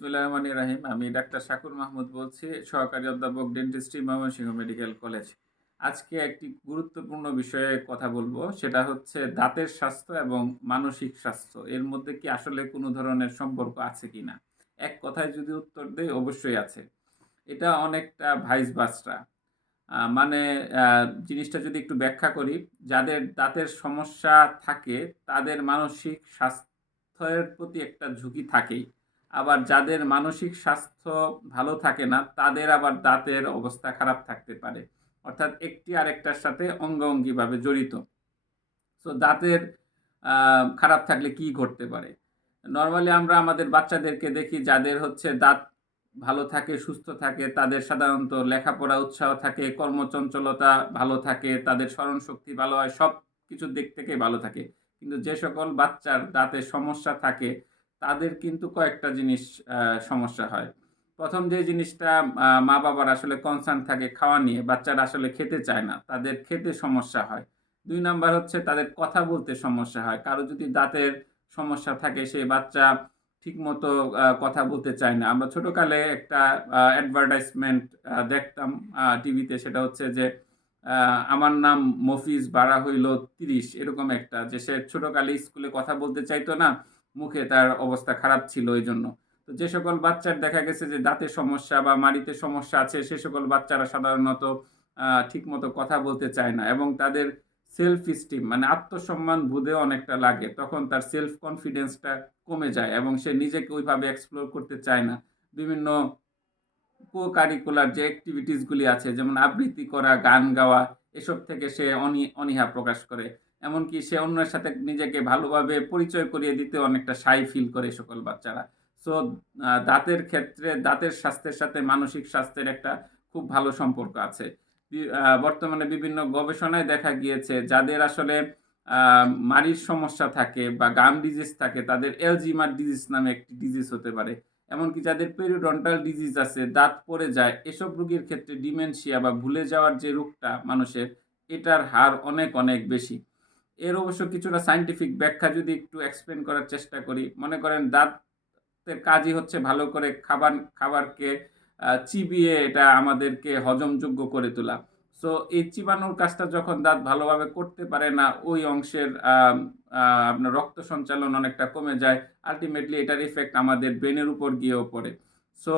বিসমিল্লাহ রাহিম। আমি ডাক্তার শাকুর মাহমুদ বলছি, সহকারী অধ্যাপক, ডেন্টিস্ট্রি, ময়মনসিংহ মেডিকেল কলেজ। আজকে একটি গুরুত্বপূর্ণ বিষয়ে কথা বলব, সেটা হচ্ছে দাঁতের স্বাস্থ্য এবং মানসিক স্বাস্থ্য। এর মধ্যে কি আসলে কোনো ধরনের সম্পর্ক আছে কি না? এক কথায় যদি উত্তর দেয় অবশ্যই আছে। এটা অনেকটা ভাইস বাসরা মানে জিনিসটা যদি একটু ব্যাখ্যা করি, যাদের দাঁতের সমস্যা থাকে, তাদের মানসিক স্বাস্থ্যের প্রতি একটা ঝুঁকি থাকেই। আবার যাদের মানসিক স্বাস্থ্য ভালো থাকে না, তাদের আবার দাঁতের অবস্থা খারাপ থাকতে পারে। অর্থাৎ একটি আরেকটার সাথে অঙ্গাঙ্গিভাবে জড়িত। সো দাঁতের খারাপ থাকলে কি ঘটতে পারে? নর্মালি আমরা আমাদের বাচ্চাদেরকে দেখি যাদের হচ্ছে দাঁত ভালো থাকে, সুস্থ থাকে, তাদের সাধারণত লেখাপড়া উৎসাহ থাকে, কর্মচঞ্চলতা ভালো থাকে, তাদের স্মরণ শক্তি ভালো হয় সব কিছুর দিক থেকে ভালো থাকে। কিন্তু যে সকল বাচ্চার দাঁতের সমস্যা থাকে তাদের কিন্তু কয়েকটা জিনিস সমস্যা হয়। প্রথম যে জিনিসটা মা বাবার আসলে কনসার্ন থাকে খাওয়া নিয়ে, বাচ্চারা আসলে খেতে চায় না, তাদের খেতে সমস্যা হয়। দুই নাম্বার হচ্ছে তাদের কথা বলতে সমস্যা হয়। কারও যদি দাঁতের সমস্যা থাকে সেই বাচ্চা ঠিকমতো কথা বলতে চায় না। আমরা ছোটকালে একটা অ্যাডভার্টাইজমেন্ট দেখতাম টিভিতে, সেটা হচ্ছে যে আমার নাম মফিজ বাড়া হইল তিরিশ, এরকম একটা, যে সে ছোটকালে স্কুলে কথা বলতে চাইতো না মুখে তার অবস্থা খারাপ ছিল এই জন্য তো যে সকল বাচ্চার দেখা গেছে যে দাঁতের সমস্যা বা মাড়িতে সমস্যা আছে, সে সকল বাচ্চারা সাধারণত ঠিকমতো কথা বলতে চায় না এবং তাদের সেলফ স্টিম মানে আত্মসম্মান বোধে অনেকটা লাগে। তখন তার সেলফ কনফিডেন্সটা কমে যায় এবং সে নিজেকে ওইভাবে এক্সপ্লোর করতে চায় না। বিভিন্ন কো কারিকুলার যে অ্যাক্টিভিটিসগুলি আছে, যেমন আবৃত্তি করা, গান গাওয়া, এসব থেকে সে অনি, অনীহা প্রকাশ করে। এমনকি সে অন্যের সাথে নিজেকে ভালোভাবে পরিচয় করিয়ে দিতে অনেকটা সাই ফিল করে সকল বাচ্চারা। সো দাঁতের ক্ষেত্রে, দাঁতের স্বাস্থ্যের সাথে মানসিক স্বাস্থ্যের একটা খুব ভালো সম্পর্ক আছে। বর্তমানে বিভিন্ন গবেষণায় দেখা গিয়েছে যাদের আসলে মাড়ির সমস্যা থাকে বা গাম ডিজিজ থাকে, তাদের এলজিমার ডিজিজ নামে একটি ডিজিজ হতে পারে। এমনকি যাদের পেরিডন্টাল ডিজিজ আছে, দাঁত পড়ে যায়, এসব রোগীর ক্ষেত্রে ডিমেনশিয়া বা ভুলে যাওয়ার যে রোগটা মানুষের, এটার হার অনেক অনেক বেশি। এর অবশ্য কিছুটা সাইন্টিফিক ব্যাখ্যা যদি একটু এক্সপ্লেন করার চেষ্টা করি। মনে করেন দাঁতের কাজই হচ্ছে ভালো করে খাবার, খাবারকে চিবিয়ে এটা আমাদেরকে হজমযোগ্য করে তোলা। সো এই চিবানোর কাজটা যখন দাঁত ভালোভাবে করতে পারে না, ওই অংশের আপনার রক্ত সঞ্চালন অনেকটা কমে যায়। আলটিমেটলি এটার ইফেক্ট আমাদের ব্রেনের উপর গিয়েও পড়ে। সো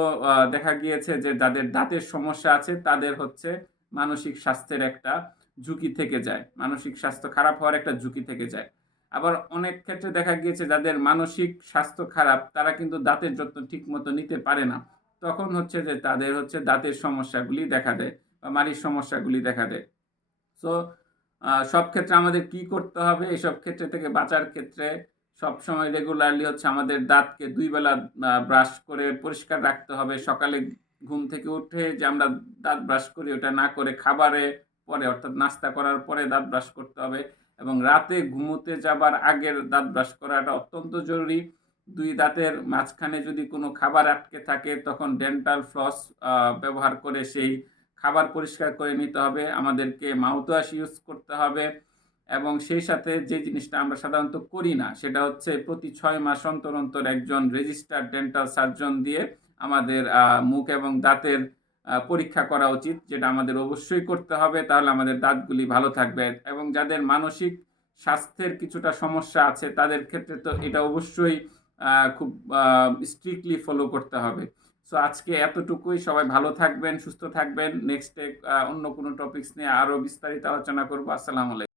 দেখা গিয়েছে যে যাদের দাঁতের সমস্যা আছে, তাদের হচ্ছে মানসিক স্বাস্থ্যের একটা ঝুঁকি থেকে যায়। মানসিক স্বাস্থ্য খারাপ হওয়ার একটা ঝুঁকি থেকে যায়। আবার অনেক ক্ষেত্রে দেখা গিয়েছে যাদের মানসিক স্বাস্থ্য খারাপ, তারা কিন্তু দাঁতের যত্ন ঠিক মতো নিতে পারে না। তখন হচ্ছে যে তাদের হচ্ছে দাঁতের সমস্যাগুলি দেখা দেয় বা মাড়ির সমস্যাগুলি দেখা দেয়। সো সব ক্ষেত্রে আমাদের কি করতে হবে? এসব ক্ষেত্রে থেকে বাঁচার ক্ষেত্রে সব সময় রেগুলারলি হচ্ছে আমাদের দাঁতকে দুই বেলা ব্রাশ করে পরিষ্কার রাখতে হবে। সকালে ঘুম থেকে উঠে যে আমরা দাঁত ব্রাশ করি, ওটা না করে খাবারে পরে, অর্থাৎ নাস্তা করার পরে দাঁত ব্রাশ করতে হবে এবং রাতে ঘুমোতে যাবার আগের দাঁত ব্রাশ করাটা অত্যন্ত জরুরি। দুই দাঁতের মাঝখানে যদি কোনো খাবার আটকে থাকে, তখন ডেন্টাল ফ্লস ব্যবহার করে সেই খাবার পরিষ্কার করে নিতে হবে। আমাদেরকে মাউথওয়াশ ইউজ করতে হবে এবং সেই সাথে যে জিনিসটা আমরা সাধারণত করি না, সেটা হচ্ছে প্রতি ছয় মাস অন্তর অন্তর একজন রেজিস্টার্ড ডেন্টাল সার্জন দিয়ে আমাদের মুখ এবং দাঁতের পরীক্ষা করা উচিত, যেটা আমাদের অবশ্যই করতে হবে, তাহলে আমাদের দাঁতগুলি ভালো থাকবে। এবং যাদের মানসিক স্বাস্থ্যের কিছুটা সমস্যা আছে, তাদের ক্ষেত্রে তো এটা অবশ্যই খুব স্ট্রিক্টলি ফলো করতে হবে। সো আজকে এতটুকুই, সবাই ভালো থাকবেন, সুস্থ থাকবেন। নেক্সটে অন্য কোনো টপিকস নিয়ে আরও বিস্তারিত আলোচনা করব। আসসালামু আলাইকুম।